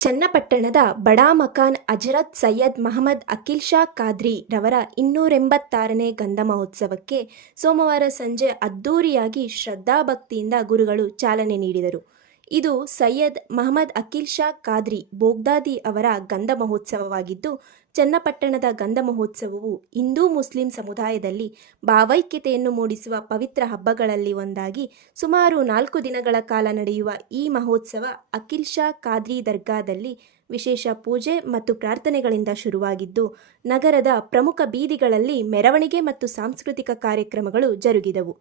ಚನ್ನಪಟ್ಟಣದ ಬಡಾ ಮಕಾನ್ ಅಜರತ್ ಸೈಯದ್ ಮಹಮ್ಮದ್ ಅಖಿಲ್ ಶಾ ಖಾದ್ರಿ ರವರ ಇನ್ನೂರೆಂಬತ್ತಾರನೇ ಗಂಧ ಮಹೋತ್ಸವಕ್ಕೆ ಸೋಮವಾರ ಸಂಜೆ ಅದ್ದೂರಿಯಾಗಿ ಶ್ರದ್ಧಾಭಕ್ತಿಯಿಂದ ಗುರುಗಳು ಚಾಲನೆ ನೀಡಿದರು. ಇದು ಸೈಯದ್ ಮಹಮ್ಮದ್ ಅಖಿಲ್ ಶಾ ಖಾದ್ರಿ ಬೋಗ್ದಾದಿ ಅವರ ಗಂಧ ಮಹೋತ್ಸವವಾಗಿದ್ದು, ಚನ್ನಪಟ್ಟಣದ ಗಂಧ ಮಹೋತ್ಸವವು ಹಿಂದೂ ಮುಸ್ಲಿಂ ಸಮುದಾಯದಲ್ಲಿ ಭಾವೈಕ್ಯತೆಯನ್ನು ಮೂಡಿಸುವ ಪವಿತ್ರ ಹಬ್ಬಗಳಲ್ಲಿ ಒಂದಾಗಿ ಸುಮಾರು ನಾಲ್ಕು ದಿನಗಳ ಕಾಲ ನಡೆಯುವ ಈ ಮಹೋತ್ಸವ ಅಖಿಲ್ ಶಾ ಖಾದ್ರಿ ದರ್ಗಾದಲ್ಲಿ ವಿಶೇಷ ಪೂಜೆ ಮತ್ತು ಪ್ರಾರ್ಥನೆಗಳಿಂದ ಶುರುವಾಗಿದ್ದು, ನಗರದ ಪ್ರಮುಖ ಬೀದಿಗಳಲ್ಲಿ ಮೆರವಣಿಗೆ ಮತ್ತು ಸಾಂಸ್ಕೃತಿಕ ಕಾರ್ಯಕ್ರಮಗಳು ಜರುಗಿದವು.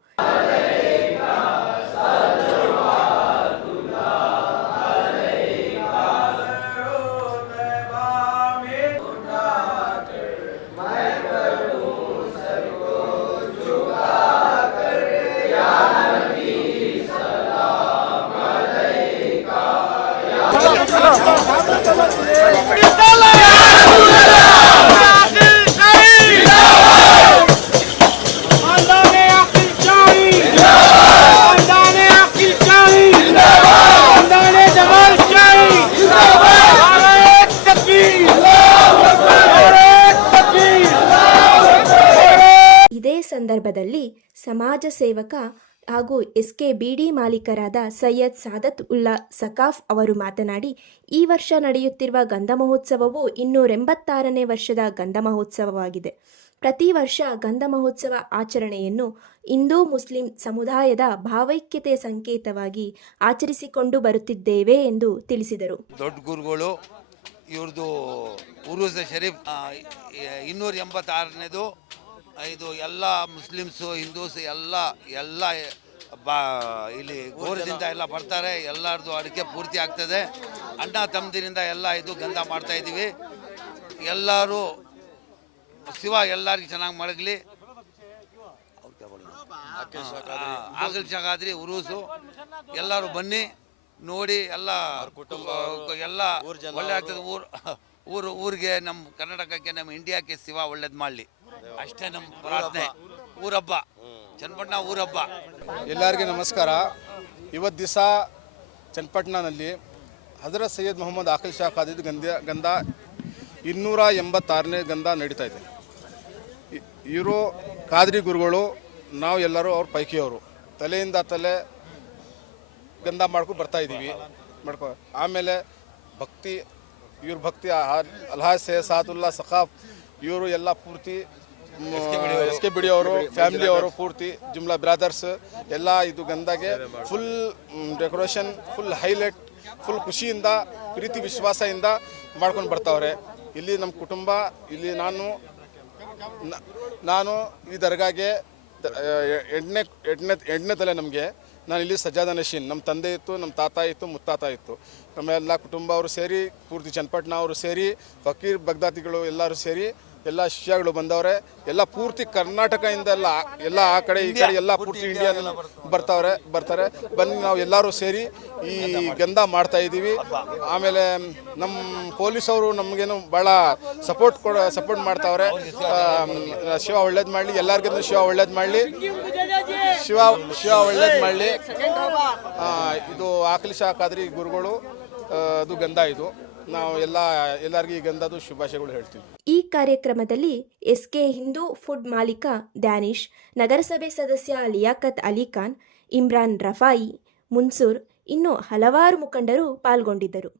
ಸಂದರ್ಭದಲ್ಲಿ ಸಮಾಜ ಸೇವಕ ಹಾಗೂ ಎಸ್ ಬಿಡಿ ಮಾಲೀಕರಾದ ಸೈಯದ್ ಸಾದತ್ ಉಲ್ಲಾ ಸಕಾಫ್ ಅವರು ಮಾತನಾಡಿ, ಈ ವರ್ಷ ನಡೆಯುತ್ತಿರುವ ಗಂಧ ಮಹೋತ್ಸವವು ಇನ್ನೂರೆಂಬತ್ತಾರನೇ ವರ್ಷದ ಗಂಧ ಮಹೋತ್ಸವವಾಗಿದೆ ಪ್ರತಿ ವರ್ಷ ಗಂಧ ಮಹೋತ್ಸವ ಆಚರಣೆಯನ್ನು ಹಿಂದೂ ಮುಸ್ಲಿಂ ಸಮುದಾಯದ ಭಾವೈಕ್ಯತೆಯ ಸಂಕೇತವಾಗಿ ಆಚರಿಸಿಕೊಂಡು ಬರುತ್ತಿದ್ದೇವೆ ಎಂದು ತಿಳಿಸಿದರು. ದೊಡ್ಡ ಗುರುಗಳು, ಇವ್ರದ್ದು ಶರೀಫ್ ಇನ್ನೂರ ಎಂಬತ್ತಾರನೇದು ಇದು ಎಲ್ಲ ಮುಸ್ಲಿಮ್ಸು, ಹಿಂದೂಸ್ ಎಲ್ಲ ಎಲ್ಲ, ಬಾ, ಇಲ್ಲಿ ಗೋರದಿಂದ ಎಲ್ಲ ಬರ್ತಾರೆ. ಎಲ್ಲರದು ಅಡಿಕೆ ಪೂರ್ತಿ ಆಗ್ತದೆ. ಅಣ್ಣ ತಮ್ಮದಿರಿಂದ ಎಲ್ಲ ಇದು ಗಂಧ ಮಾಡ್ತಾ ಇದ್ದೀವಿ. ಎಲ್ಲರೂ ಶಿವ ಎಲ್ಲರಿಗೂ ಚೆನ್ನಾಗಿ ಮಡಗಲಿ ಆಗಲ್ ಶಾಗಾದ್ರಿ ಉರುಸು. ಎಲ್ಲರೂ ಬನ್ನಿ, ನೋಡಿ, ಎಲ್ಲ ಕುಟುಂಬ ಎಲ್ಲ ಒಳ್ಳೆ ಆಗ್ತದೆ. ಊರು ಊರು, ಊರಿಗೆ ನಮ್ಮ ಕರ್ನಾಟಕಕ್ಕೆ ನಮ್ಮ ಇಂಡಿಯಾಕ್ಕೆ ಶಿವ ಒಳ್ಳೇದು ಮಾಡಲಿ. ಅಷ್ಟೇ ನಮ್ಮ ಪ್ರಾರ್ಥನೆ. ಊರಬ್ಬ. ಚನ್ನಪಟ್ಟಣ ಊರಬ್ಬ. ಎಲ್ಲರಿಗೂ ನಮಸ್ಕಾರ. ಇವತ್ತು ದಿವಸ ಚನ್ನಪಟ್ಟಣದಲ್ಲಿ ಹಜರತ್ ಸೈಯದ್ ಮೊಹಮ್ಮದ್ ಆಕಿಲ್ ಶಾ ಖಾದಿದ್ ಗಂಧ ಗಂಧ ಇನ್ನೂರ ಎಂಬತ್ತಾರನೇ ಗಂಧ ನಡೀತಾ ಇದೆ. ಇವರು ಖಾದ್ರಿ ಗುರುಗಳು, ನಾವು ಎಲ್ಲರೂ ಅವ್ರ ಪೈಕಿಯವರು. ತಲೆಯಿಂದ ತಲೆ ಗಂಧ ಮಾಡ್ಕೊಂಡು ಬರ್ತಾ ಇದ್ದೀವಿ ಮಾಡ್ಕೊ ಆಮೇಲೆ ಭಕ್ತಿ, ಇವ್ರ ಭಕ್ತಿ ಅಲ್ಹಾ ಸೇ ಸಾದುಲ್ಲಾ ಸಖಾಫ್, ಇವರು ಎಲ್ಲ ಪೂರ್ತಿ ಎಸ್ ಕೆ ಬಿಡಿ ಅವರು ಫ್ಯಾಮಿಲಿ ಅವರು ಪೂರ್ತಿ ಜುಮ್ಲಾ ಬ್ರಾದರ್ಸ್ ಎಲ್ಲ ಇದು ಗಂದಾಗೆ full decoration full highlight full ಖುಷಿಯಿಂದ ಪ್ರೀತಿ ವಿಶ್ವಾಸದಿಂದ ಮಾಡ್ಕೊಂಡು ಬರ್ತಾವ್ರೆ. ಇಲ್ಲಿ ನಮ್ಮ ಕುಟುಂಬ ಇಲ್ಲಿ ನಾನು ನಾನು ಈ ದರ್ಗಾಗೆ ಎಂಟನೇ ಎಂಟನೇ ಎಂಟನೇ ತಲೆ ನಮಗೆ. ನಾನು ಇಲ್ಲಿ ಸಜ್ಜಾದ ನಶೀನ್ ನಮ್ಮ ತಂದೆ ಇತ್ತು ನಮ್ಮ ತಾತ ಇತ್ತು ಮುತ್ತಾತ ಇತ್ತು. ನಮ್ಮ ಎಲ್ಲ ಕುಟುಂಬ ಅವರು ಸೇರಿ ಪೂರ್ತಿ ಚನ್ನಪಟ್ಟಣ ಅವರು ಸೇರಿ ಫಕೀರ್ ಬಗ್ದಾತಿಗಳು ಎಲ್ಲರೂ ಸೇರಿ ಎಲ್ಲ ಶಿಷ್ಯಗಳು ಬಂದವ್ರೆ ಎಲ್ಲ ಪೂರ್ತಿ ಕರ್ನಾಟಕದಿಂದೆಲ್ಲ ಎಲ್ಲ ಎಲ್ಲ ಆ ಕಡೆ ಈ ಕಡೆ ಎಲ್ಲ ಪೂರ್ತಿ ಇಂಡಿಯಾ ಬರ್ತಾವ್ರೆ. ಬರ್ತಾರೆ. ಬನ್ನಿ ನಾವು ಎಲ್ಲರೂ ಸೇರಿ ಈ ಗಂಧ ಮಾಡ್ತಾ ಇದ್ದೀವಿ. ಆಮೇಲೆ ನಮ್ಮ ಪೊಲೀಸವರು ನಮಗೇನು ಭಾಳ ಸಪೋರ್ಟ್ ಕೊಡ ಸಪೋರ್ಟ್ ಮಾಡ್ತಾವ್ರೆ. ಶಿವ ಒಳ್ಳೇದು ಮಾಡಲಿ ಎಲ್ಲರಿಗೂ ಶಿವ ಒಳ್ಳೇದು ಮಾಡಲಿ. ಶಿವ ಶಿವ ಒಳ್ಳೇದು ಮಾಡಲಿ. ಇದು ಆಕಲಿ ಕಾದ್ರಿ ಗುರುಗಳು ಅದು ಗಂಧ ಇದು. ನಾವು ಎಲ್ಲ, ಎಲ್ಲರಿಗೂ ಈ ಶುಭಾಶಯಗಳು ಹೇಳ್ತೀವಿ. ಈ ಕಾರ್ಯಕ್ರಮದಲ್ಲಿ ಎಸ್ಕೆ ಹಿಂದೂ ಫುಡ್ ಮಾಲೀಕ ಡ್ಯಾನಿಶ್, ನಗರಸಭೆ ಸದಸ್ಯ ಲಿಯಾಕತ್ ಅಲಿ ಖಾನ್, ಇಮ್ರಾನ್ ರಫಾಯಿ, ಮುನ್ಸೂರ್ ಇನ್ನೂ ಹಲವಾರು ಮುಖಂಡರು ಪಾಲ್ಗೊಂಡಿದ್ದರು.